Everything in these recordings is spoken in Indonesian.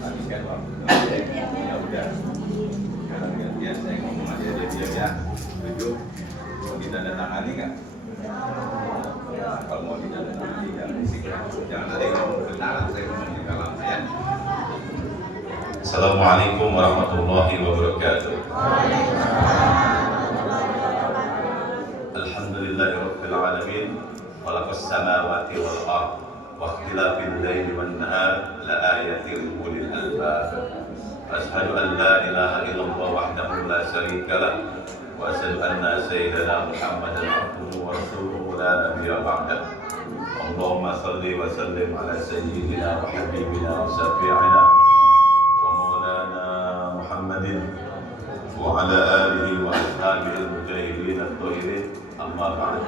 Tapi kan waktu ya udah. Sekarang gantian saya ngomong aja dia ya. Setuju? Mau ditandatangani nggak? Ya, kalau mau ditandatangani jangan risiko. Jangan nanti kamu kebenaran saya ngomong di kalam ya. Assalamualaikum warahmatullahi wabarakatuh. Alhamdulillahirabbil alamin. Khalaqas samawati wal ardh wa ikhtilafil laili wan nahar la ayatin ulil albab. Ashhadu an la ilaha illallah wahdahu la syarika lah wa asyhadu anna sayyidana Muhammadan abduhu wa rasuluhu la nabiyya ba'dah. Allahumma shalli wa sallim ala sayyidina wa habibina wa syafi'ina Muhammadin wa ala alihi wa ashabihi al-mujahidin at-thahirin, amma ba'd.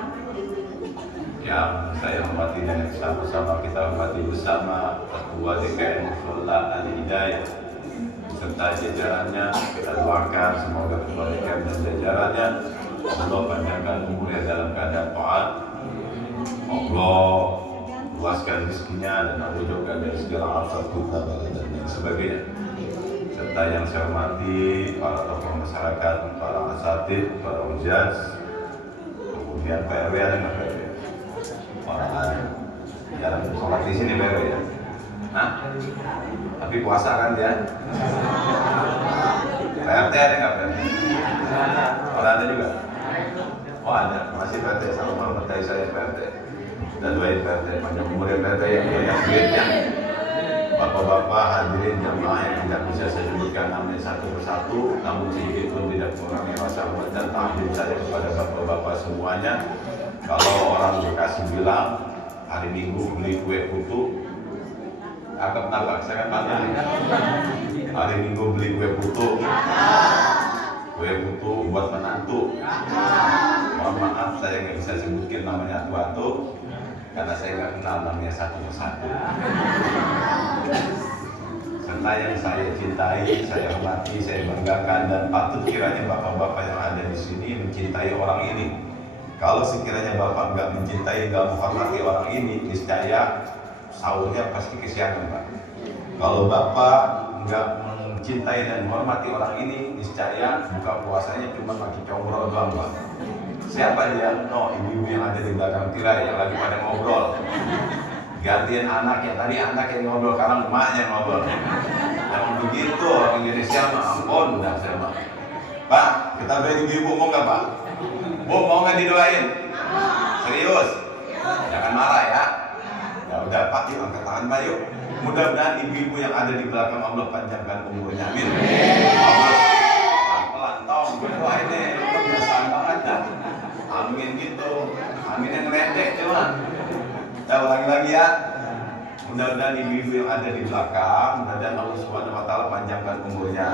Yang saya hormati dan sama-sama kita hormati bersama Ketua DKM Mushola Al-Hidayah serta jajarannya, kita doakan semoga Ketua DKM dan jajarannya Allah panjangkan umurnya dalam keadaan taat, Allah luaskan rezekinya dan Allah jauhkan dari segala afat, fitnah, bala dan lain sebagainya. Serta yang saya hormati para tokoh masyarakat, para asatid, para ujaz, kemudian PRW ada nggak PRW? Orang alim, jarang sholat di sini PRW ya. Nah, tapi puasa kan ya? PRT ada nggak PRT? Orang ada juga? Oh ada, masih PRT, sama hormati saya PRT dan doain PRT, panjang umur ya PRT yang banyak duitnya. Bapak-bapak hadirin jamaah yang tidak bisa saya sebutkan namanya satu persatu, namun sedikit pun tidak mengurangi rasa hormat dan takdim saya kepada bapak-bapak semuanya. Kalau orang Bekasi bilang hari Minggu beli kue putu, agak nabak, saya kan pandang. Hari Minggu beli kue putu buat menantu. Mohon maaf saya nggak bisa sebutkan namanya atu-atu karena saya nggak kenal namanya satu persatu. Serta yang saya cintai, saya hormati, saya banggakan dan patut kiranya bapak-bapak yang ada di sini mencintai orang ini. Kalau sekiranya bapak nggak mencintai, nggak menghormati orang ini, niscaya sahurnya pasti kesiangan pak. Kalau bapak nggak mencintai dan menghormati orang ini, niscaya buka puasanya cuma pakai combro doang pak. Siapa dia? No, ibu-ibu yang ada di belakang tirai yang lagi pada ngobrol. Gantian anaknya, tadi anak yang ngobrol, sekarang emaknya ngobrol. Jangan begitu, orang Indonesia mah ampun, udah saya mah. Pak, kita doain ibu-ibu mau nggak pak? Bu, mau nggak didoain? Serius? Jangan marah ya. Ya udah pak, yuk angkat tangan pak yuk. Mudah-mudahan ibu-ibu yang ada di belakang Allah panjangkan umurnya. Amin. Allah, pelan-pelan tong, berdoain deh. Kebiasaan banget dah. Amin gitu. Amin yang ngeledek cuma. Kita ulangi lagi ya. Mudah-mudahan ibu-ibu yang ada di belakang, mudah-mudahan Allah Subhanahu wa taala panjangkan umurnya.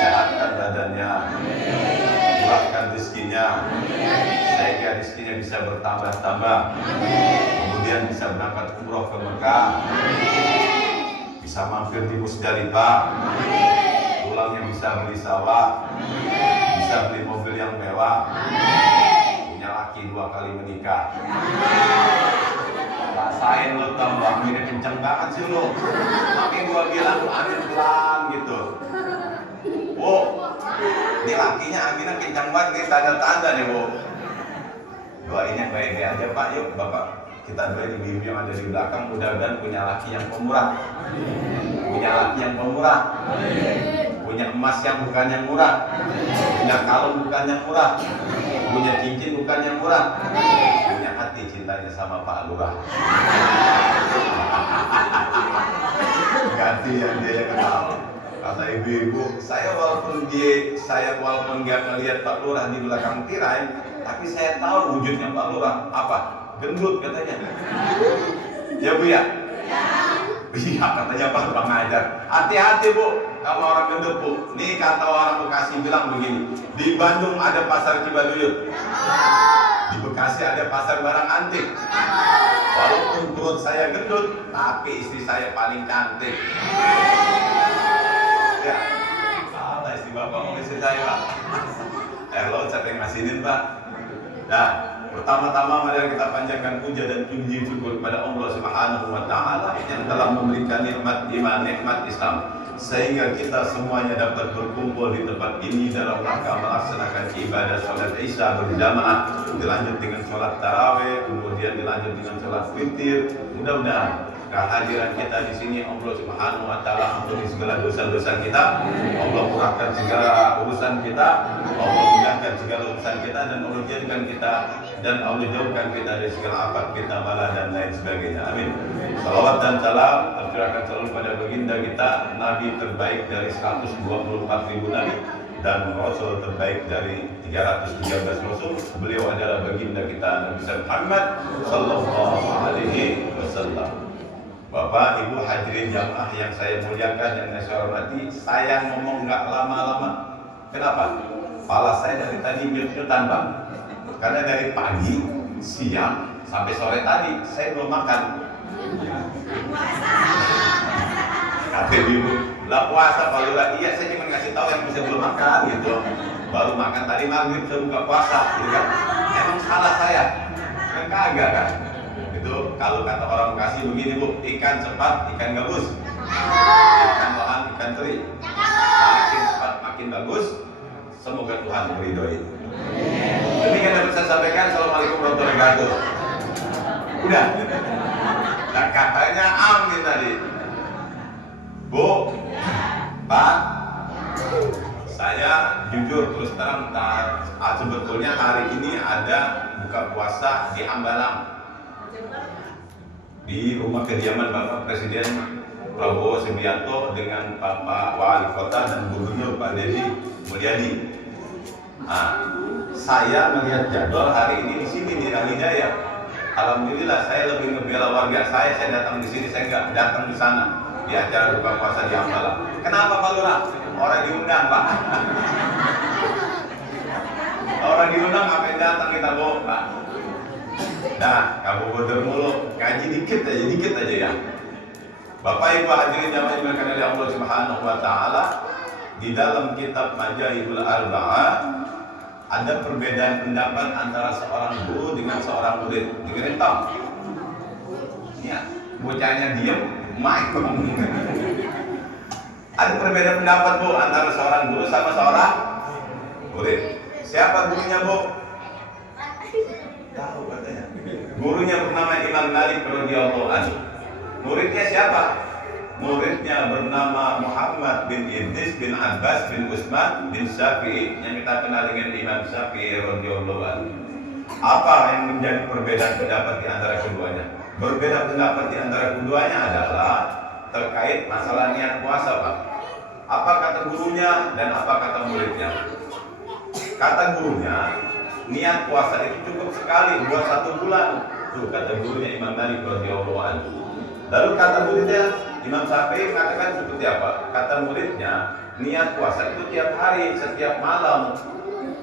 Sehatkan badannya. Murahkan rezekinya. Sehingga rezekinya bisa bertambah-tambah. Kemudian bisa berangkat umroh ke Mekah. Bisa mampir di Musdalifah. Pulangnya bisa beli sawah. Bisa beli mobil yang mewah. Punya laki 2 kali menikah. Rasain lo tambah aminnya kenceng banget sih lo. Makanya gua bilang lo amin pelan gitu. Bu, ini lakinya aminnya kenceng banget nih, tanda-tanda nih bu. Doain yang baik-baik aja pak, yuk bapak. Kita doain ibu-ibu yang ada di belakang, mudah-mudahan punya laki yang pemurah. Punya laki yang pemurah. Punya emas yang bukan yang murah. Punya kalung bukan yang murah. Punya cincin bukan yang murah. Punya hati cintanya sama Pak Lurah. Ganti yang dia kenal. Kata ibu-ibu, saya walaupun nggak ngelihat Pak Lurah di belakang tirai, tapi saya tahu wujudnya Pak Lurah. Apa? Gendut katanya. Ya bu ya? Iya katanya Pak Bang ngajar. Hati-hati bu, kamu orang gendut bu. Nih kata orang Bekasi bilang begini. Di Bandung ada pasar Cibaduyut. Di Bekasi ada pasar barang antik. Walaupun perut saya gendut, tapi istri saya paling cantik. Ya, salah istri bapak mau istri saya pak. Air laut siapa yang ngasinin pak? Nah, Pertama-tama mari kita panjatkan puja dan puji syukur kepada Allah Subhanahu wa taala yang telah memberikan nikmat iman, nikmat Islam, sehingga kita semuanya dapat berkumpul di tempat ini dalam rangka melaksanakan ibadah salat Isya berjamaah, dilanjut dengan salat tarawih, kemudian dilanjut dengan salat witir. Mudah-mudahan kehadiran kita di sini Allah Subhanahu wa taala ampuni segala dosa-dosa kita, Allah murahkan segala urusan kita, Allah mudahkan segala urusan kita, dan Allah jadikan kita dan Allah jauhkan kita dari segala afat, fitnah, bala dan lain sebagainya. Amin. Salawat dan salam tercurahkan selalu pada baginda kita, Nabi terbaik dari 124.000 Nabi dan Rasul terbaik dari 313 Rasul. Beliau adalah baginda kita Nabi Muhammad Sallallahu Alaihi Wasallam. Bapak, Ibu hadirin jamaah yang saya muliakan, yang saya hormati, saya ngomong nggak lama-lama. Kenapa? Kepala saya dari tadi nyut-nyutan, Bang. Karena dari pagi, siang, sampai sore tadi saya belum makan. Kata ibu, lah puasa Pak Lurah. Iya, saya cuma ngasih tahu yang bisa belum makan gitu. Baru makan tadi maghrib saya buka puasa, gitu kan? Emang salah saya? Kan kagak kan? Itu kalau kata orang Bekasi begini Bu, ikan cepat, ikan gabus, ikan lohan, ikan teri, makin cepat makin bagus. Semoga Tuhan meridhoi. Demikian dapat saya sampaikan. Assalamualaikum warahmatullahi wabarakatuh. Udah. Nah katanya amin tadi. Bu, Pak, saya jujur terus terang, sebetulnya hari ini ada buka puasa di Hambalang, di rumah kediaman Bapak Presiden Prabowo Subianto dengan Bapak Wali Kota dan Gubernur Pak Deddy Mulyadi. Nah, saya melihat jadwal hari ini di sini di Rawijaya. Alhamdulillah saya lebih membela warga saya datang di sini, saya nggak datang di sana di acara buka puasa di Hambalang. Kenapa Pak Lurah? Orang diundang Pak. Orang diundang ngapain datang kita bawa Pak? Nah, kamu bodoh mulu, ngaji dikit aja ya. Bapak Ibu hadirin jamaah dimuliakan oleh Allah Subhanahu wa taala, di dalam kitab Majahibul Arba'ah ada perbedaan pendapat antara seorang guru dengan seorang murid. Dengerin tau? Ya, bocahnya diam, mic ngomong. Ada perbedaan pendapat Bu antara seorang guru sama seorang murid. Siapa gurunya Bu? Tahu katanya. Gurunya bernama Imam Malik radhiyallahu anhu. Muridnya siapa? Muridnya bernama Muhammad bin Idris bin Abbas bin Utsman bin Syafi'i, yang kita kenal dengan Imam Syafi'i radhiyallahu anhu. Apa yang menjadi perbedaan pendapat di antara keduanya? Berbeda pendapat di antara keduanya adalah terkait masalah niat puasa, Pak. Apa kata gurunya dan apa kata muridnya? Kata gurunya, niat puasa itu cukup sekali buat 1 bulan. Tuh kata gurunya Imam Malik radhiyallahu anhu. Lalu kata muridnya Imam Syafi'i mengatakan seperti apa? Kata muridnya, niat puasa itu tiap hari, setiap malam.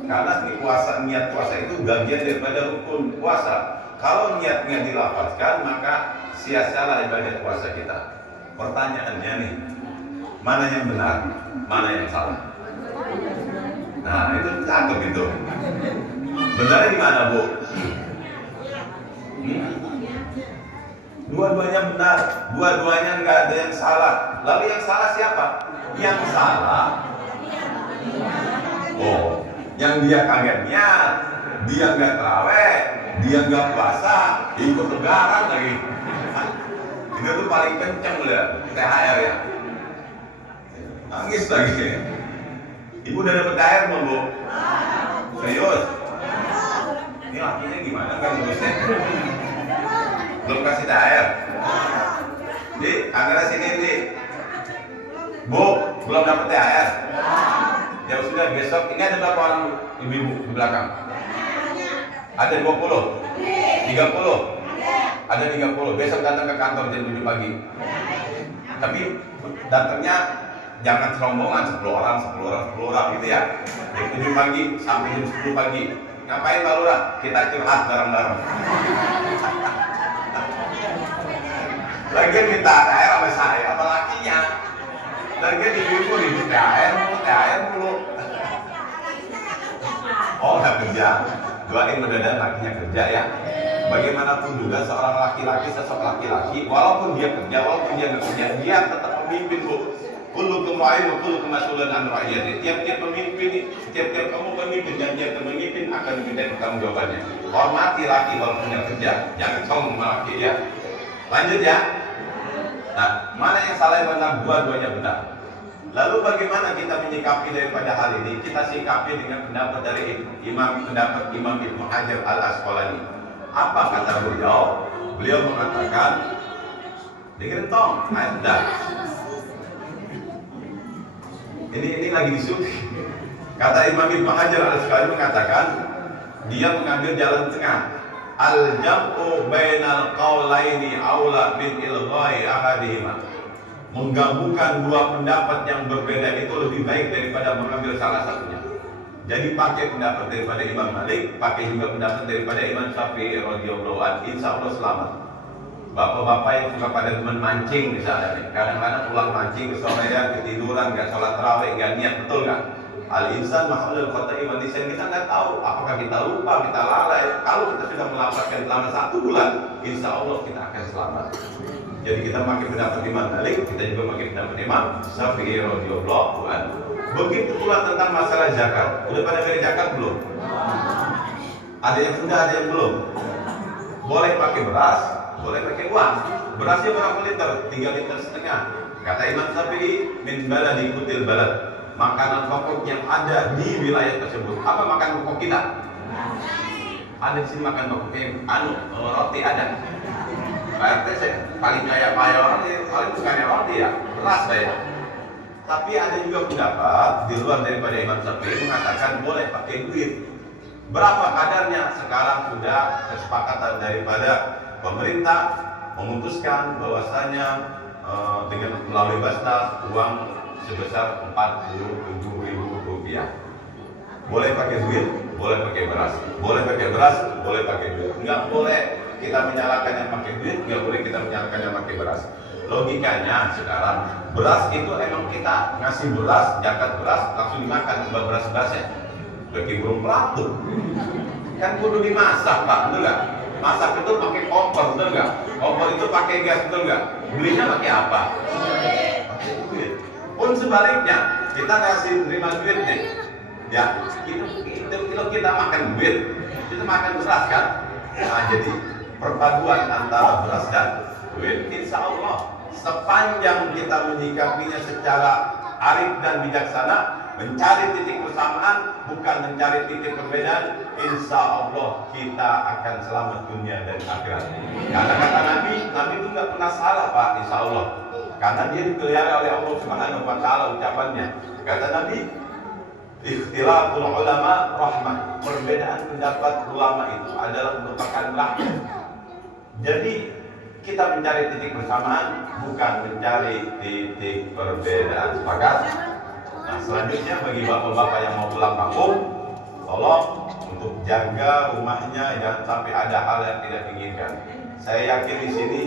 Karena niat puasa itu bagian daripada rukun puasa. Kalau niatnya dilafazkan, maka sia-sialah ibadah puasa kita. Pertanyaannya nih, mana yang benar, mana yang salah? Nah, itu cakep itu. Benarnya di mana, Bu? Dua-duanya benar, dua-duanya nggak ada yang salah. Lalu yang salah siapa? Yang salah, oh, yang dia kaget niat, dia nggak terawih, dia nggak puasa, ikut lebaran lagi. Ini tuh paling kenceng lah, THR ya. Nangis lagi. Ibu udah dapet THR belum, Bu? Serius? Ini lakinya gimana kan ngurusnya? Belum kasih THR? Di, kamera sini, Di. Bu, belum dapet THR? Ya sudah, besok ini ada berapa orang ibu-ibu di belakang? Ada 20? 30? Ada 30. Besok datang ke kantor jam 7 pagi. Tapi datangnya jangan serombongan, 10 orang gitu ya. Jam 7 pagi sampai jam 10 pagi. Ngapain Pak Lurah? Kita curhat bareng-bareng. Lagian minta THR sama saya, apa lakinya? Lagian ibu-ibu ribut THR mulu. Oh, udah kerja. Doain mudah-mudahan lakinya kerja ya. Bagaimanapun juga seorang laki-laki, sosok laki-laki, walaupun dia kerja, walaupun dia nggak kerja, dia tetap pemimpin, Bu. Kullukum ra'in wa kullukum mas'ulun an ra'iyati. Tiap-tiap pemimpin, tiap-tiap kamu pemimpin dan tiap pemimpin akan diminta pertanggungjawabannya. Hormati laki walaupun nggak kerja, jangan sombong sama laki ya. Lanjut ya. Nah, mana yang salah yang benar? Dua-duanya benar. Lalu bagaimana kita menyikapi daripada hal ini? Kita sikapi dengan pendapat dari Imam Ibnu Hajar Al-Asqalani. Apa kata beliau? Beliau mengatakan, dengerin tong, ada. Ini lagi disuruh. Kata Imam Ibnu Hajar Al-Asqalani mengatakan, dia mengambil jalan tengah. Al-jam'u bainal qaulaini aula min ilghai ahadihima. Menggabungkan dua pendapat yang berbeda itu lebih baik daripada mengambil salah satunya. Jadi pakai pendapat daripada Imam Malik, pakai juga pendapat daripada Imam Syafi'i radhiyallahu anhu, insya Allah selamat. Bapak-bapak yang suka pada teman mancing misalnya nih, kadang-kadang pulang mancing ke sorean, ketiduran, nggak sholat tarawih, nggak niat, betul nggak? Al-insan mahallul khata'i wa nisyan. Kita nggak tahu apakah kita lupa, kita lalai. Kalau kita sudah melafalkan selama 1 bulan, insya Allah kita akan selamat. Jadi kita pakai pendapat Imam Malik, kita juga pakai pendapat Imam Syafi'i radhiyallahu anhu. Begitu pula tentang masalah zakat. Udah pada bayar zakat belum? Ada yang sudah, ada yang belum. Boleh pakai beras, boleh pakai uang. Berasnya berapa liter? 3,5 liter. Kata Imam Syafi'i, min baladi kutil balad. Makanan pokok yang ada di wilayah tersebut. Apa makan pokok kita? Ada di sini makan pokoknya. Roti ada. Pak RT saya paling kaya orang ini, paling bukannya roti ya, beras saya. Tapi ada juga pendapat di luar daripada Imam Syafi'i mengatakan boleh pakai duit. Berapa kadarnya? Sekarang sudah kesepakatan daripada pemerintah memutuskan bahwasanya dengan melalui Basnas uang sebesar Rp47.000. Boleh pakai duit, boleh pakai beras. Boleh pakai beras, boleh pakai duit. Enggak boleh kita menyalahkan yang pakai duit, enggak boleh kita menyalahkan yang pakai beras. Logikanya sekarang, beras itu emang kita ngasih beras, zakat beras, langsung dimakan, beras-berasnya. Bagi burung pelatu. Kan kudu dimasak, Pak, betul nggak? Masak itu pakai kompor, betul nggak? Kompor itu pakai gas, betul nggak? Belinya pakai apa? Pakai duit. Pun sebaliknya, kita ngasih terima duit nih. Ya, itu kita makan duit, kita makan beras kan? Nah, jadi perpaduan antara beras dan duit, insya Allah sepanjang kita menyikapinya secara arif dan bijaksana, mencari titik persamaan, bukan mencari titik perbedaan, insya Allah kita akan selamat dunia dan akhirat. Karena kata Nabi itu nggak pernah salah, Pak, insya Allah. Karena dia dipelihara oleh Allah Subhanahu wa Ta'ala ucapannya. Kata Nabi, ikhtilaful ulama rahmah. Perbedaan pendapat ulama itu adalah merupakan rahmat. Jadi kita mencari titik persamaan, bukan mencari titik perbedaan. Sepakat? Nah, selanjutnya bagi bapak-bapak yang mau pulang kampung, tolong untuk jaga rumahnya jangan sampai ada hal yang tidak diinginkan. Saya yakin di sini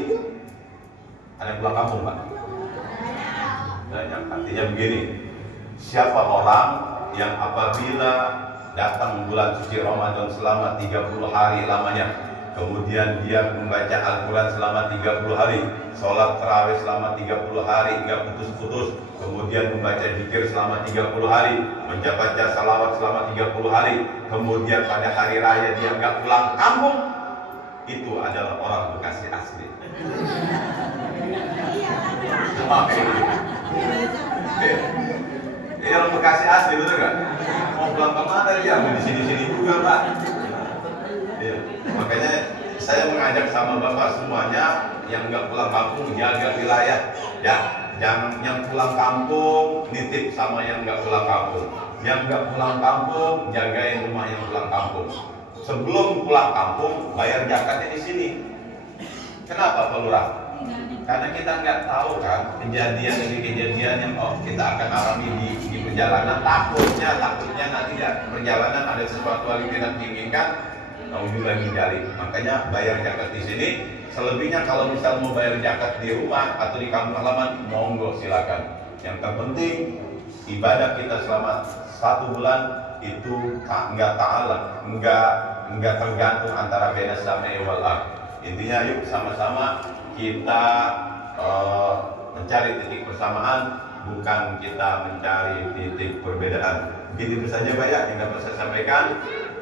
ada yang pulang kampung, Pak. Banyak. Artinya begini, siapa orang yang apabila datang bulan suci Ramadan selama 30 hari lamanya, kemudian dia membaca Al-Quran selama 30 hari, sholat tarawih selama 30 hari, enggak putus-putus, kemudian membaca zikir selama 30 hari, membaca salawat selama 30 hari, kemudian pada hari raya dia enggak pulang kampung, itu adalah orang Bekasi asli. Ini orang Bekasi asli, betul nggak? Mau pulang kemana dia? Mau di sini-sini juga, Pak. Ya, makanya saya mengajak sama bapak semuanya yang nggak pulang kampung jaga wilayah, ya. Jangan yang pulang kampung nitip sama yang nggak pulang kampung. Yang nggak pulang kampung jagain rumah yang pulang kampung. Sebelum pulang kampung bayar zakatnya di sini. Kenapa, Pak Lurah? Karena kita nggak tahu kan kejadian demi kejadian yang kita akan alami di perjalanan. Takutnya nanti ya perjalanan ada sesuatu yang tidak diinginkan. Lagi dari, makanya bayar zakat di sini. Selebihnya kalau misal mau bayar zakat di rumah atau di kampung halaman, monggo silakan. Yang terpenting ibadah kita selama 1 bulan itu nggak ta'ala, nggak enggak tergantung antara bainas samai wal ard. Intinya yuk sama-sama kita mencari titik persamaan, bukan kita mencari titik perbedaan. Mungkin itu saja Pak ya yang dapat saya sampaikan.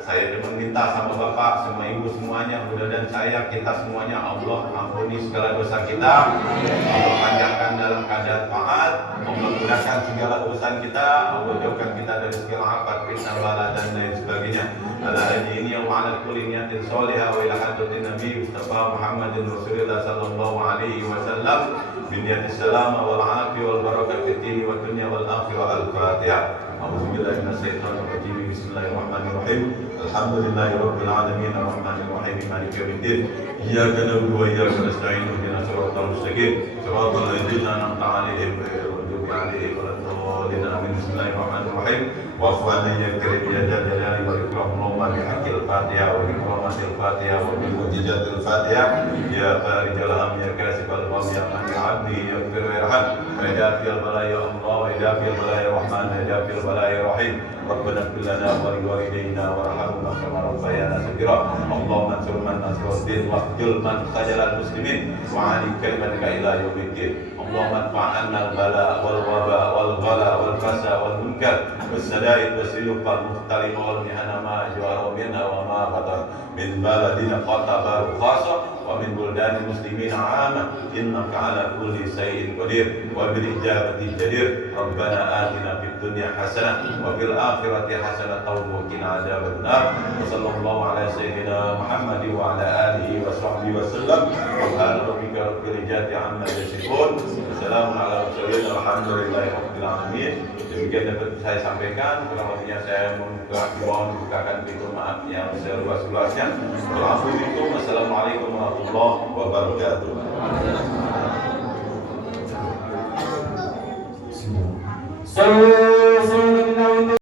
Saya cuma minta sama Bapak, sama Ibu semuanya, mudah-mudahan kita semuanya Allah ampuni segala dosa kita, Allah panjangkan dalam keadaan taat, Allah mudahkan segala urusan kita, Allah jauhkan kita dari segala afat, fitnah, bala dan lain sebagainya. Ala haji ini wa ala kulli niyatin sholihah wa ila hadratin Nabi Mustafa Muhammadin Rasulullah sallallahu alaihi wasallam bin niyatis salama wal afi wal barakah fid dini wad dunya wal akhirah. Al-Fatihah. A'udzubillahi minasyaitonir rajim. Bismillahirrahmanirrahim. Alhamdulillahi rabbil alamin arrahmanir rahim maliki yaumiddin. Iyyaka na'budu wa iyyaka nasta'in ihdinas siratal mustaqim siratal ladzina an'amta 'alaihim ghairil maghdubi 'alaihim waladdallin. Amin. Bismillahirrahmanirrahim. Wa'fu 'anna ya karim ya jalali wal ikram Allahumma bihaqqil Fatihah wa bi hurmatil Fatihah wa bi mu'jizatil Fatihah ya farijal ham ya kasifal gham ya man 'abdi ya ghafir warham wa idafil balaya Allah wa idafil balaya rahman wa idafil balaya rahim. ربنا اغفر لنا ولوالدينا وارحمهما كما ربيانا صغيرا. اللهم انصر من نصر الدين واخذل من خذل المسلمين وعلي كلمتك الى يوم الدين. اللهم ادفع عنا البلاء والوباء والغلاء والفساد والمنكر والسدائد والسيوف المختلفه والمحن ما جار منها وما بطن من بلدنا قطبه خاصه ومن بلدان المسلمين عامه انك على كل شيء قدير وبالاجابه جدير. ربنا اتنا في الدنيا حسنه وفي الآخرة حسنة وقنا عذاب النار. وصلى الله على سيدنا محمد وعلى آله وصحبه وسلم. سبحان ربك رب العزة عما يصفون. Wassalamu ala mursalin. Alhamdulillahi rabbil alamin. Demikian dapat saya sampaikan. Kurang lebihnya saya mohon membukakan pintu maaf yang seluas-luasnya. Wassalamualaikum warahmatullahi wabarakatuh. So